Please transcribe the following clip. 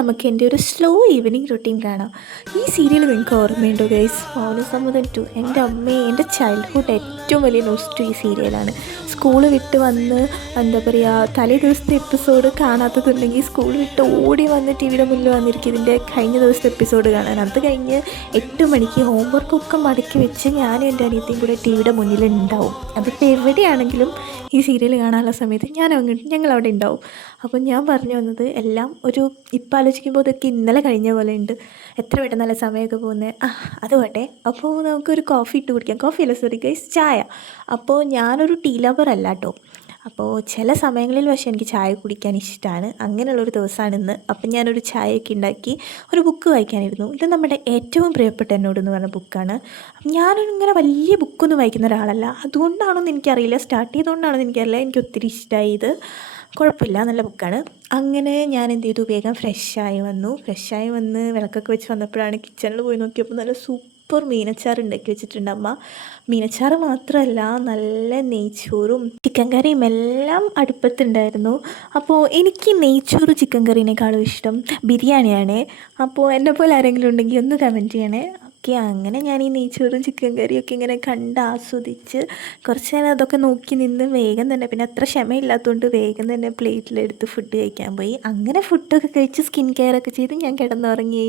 നമുക്ക് എൻ്റെ ഒരു സ്ലോ ഈവനിങ് റൊട്ടീൻ കാണാം. ഈ സീരിയൽ നിങ്ങൾക്ക് ഓർമ്മയുണ്ടോ ഗൈസ്? മൗനസമ്മതം 2. എൻ്റെ അമ്മയെ എൻ്റെ ചൈൽഡ്ഹുഡ് ഏറ്റവും വലിയ നോസ്റ്റു ഈ സീരിയലാണ്. സ്കൂൾ വിട്ട് വന്ന് എന്താ പറയുക, തലേ ദിവസത്തെ എപ്പിസോഡ് കാണാത്തതുണ്ടെങ്കിൽ സ്കൂൾ വിട്ട് ഓടി വന്ന് ടി വിയുടെ മുന്നിൽ വന്നിരിക്കും ഇതിൻ്റെ കഴിഞ്ഞ ദിവസത്തെ എപ്പിസോഡ് കാണാൻ. അത് കഴിഞ്ഞ് 8 മണിക്ക് ഹോംവർക്കൊക്കെ മടക്കി വെച്ച് ഞാനും എൻ്റെ അനിയത്തിയും കൂടെ ടി വിയുടെ മുന്നിലുണ്ടാവും. അതിപ്പോൾ എവിടെയാണെങ്കിലും ഈ സീരിയൽ കാണാനുള്ള സമയത്ത് ഞങ്ങളവിടെ ഉണ്ടാവും. അപ്പോൾ ഞാൻ പറഞ്ഞു വന്നത് എല്ലാം ഇപ്പം ആലോചിക്കുമ്പോൾ ഇതൊക്കെ ഇന്നലെ കഴിഞ്ഞ പോലെ ഉണ്ട്. എത്ര പെട്ടെന്നല്ല സമയമൊക്കെ പോകുന്നത്. അത് പോട്ടെ. അപ്പോൾ നമുക്കൊരു കോഫി ഇട്ട് കുടിക്കാം. കോഫി അല്ല, സോറി ഗൈസ്, ചായ. അപ്പോൾ ഞാനൊരു ടീ ലവർ അല്ല കേട്ടോ. അപ്പോൾ ചില സമയങ്ങളിൽ പക്ഷേ എനിക്ക് ചായ കുടിക്കാൻ ഇഷ്ടമാണ്. അങ്ങനെയുള്ളൊരു ദിവസമാണ് ഇന്ന്. അപ്പം ഞാനൊരു ചായയൊക്കെ ഉണ്ടാക്കി ഒരു ബുക്ക് വായിക്കാനിരുന്നു. ഇത് നമ്മുടെ ഏറ്റവും പ്രിയപ്പെട്ട എന്നോടെന്ന് പറഞ്ഞ ബുക്കാണ്. ഞാനിങ്ങനെ വലിയ ബുക്കൊന്നും വായിക്കുന്ന ഒരാളല്ല. അതുകൊണ്ടാണെന്ന് എനിക്കറിയില്ല, സ്റ്റാർട്ട് ചെയ്തുകൊണ്ടാണെന്ന് എനിക്കറിയില്ല, എനിക്ക് ഒത്തിരി ഇഷ്ടമായി ഇത്. കുഴപ്പമില്ല, നല്ല ബുക്കാണ്. അങ്ങനെ ഞാൻ എന്ത് ചെയ്തു, വേഗം ഫ്രഷായി വന്ന് വിളക്കൊക്കെ വെച്ച് വന്നപ്പോഴാണ് കിച്ചണിൽ പോയി നോക്കിയപ്പോൾ നല്ല സൂപ്പർ മീനച്ചാറ് ഉണ്ടാക്കി വെച്ചിട്ടുണ്ട് അമ്മ. മീനച്ചാറ് മാത്രമല്ല, നല്ല നെയ്ച്ചോറും ചിക്കൻ കറിയും എല്ലാം അടുപ്പത്തുണ്ടായിരുന്നു. അപ്പോൾ എനിക്ക് നെയ്ച്ചോറ് ചിക്കൻ കറീനേക്കാളും ഇഷ്ടം ബിരിയാണിയാണ്. അപ്പോൾ എന്നെപ്പോലെ ആരെങ്കിലും ഉണ്ടെങ്കിൽ ഒന്ന് കമൻറ്റ് ചെയ്യണേ. ഓക്കെ, അങ്ങനെ ഞാൻ ഈ നെയ്ച്ചോറും ചിക്കൻ കറിയൊക്കെ ഇങ്ങനെ കണ്ട് ആസ്വദിച്ച് കുറച്ച് നേരം അതൊക്കെ നോക്കി നിന്ന് വേഗം തന്നെ, പിന്നെ അത്ര ക്ഷമയില്ലാത്തതുകൊണ്ട് വേഗം തന്നെ പ്ലേറ്റിലെടുത്ത് ഫുഡ് കഴിക്കാൻ പോയി. അങ്ങനെ ഫുഡൊക്കെ കഴിച്ച് സ്കിൻ കെയർ ഒക്കെ ചെയ്ത് ഞാൻ കിടന്നുറങ്ങി.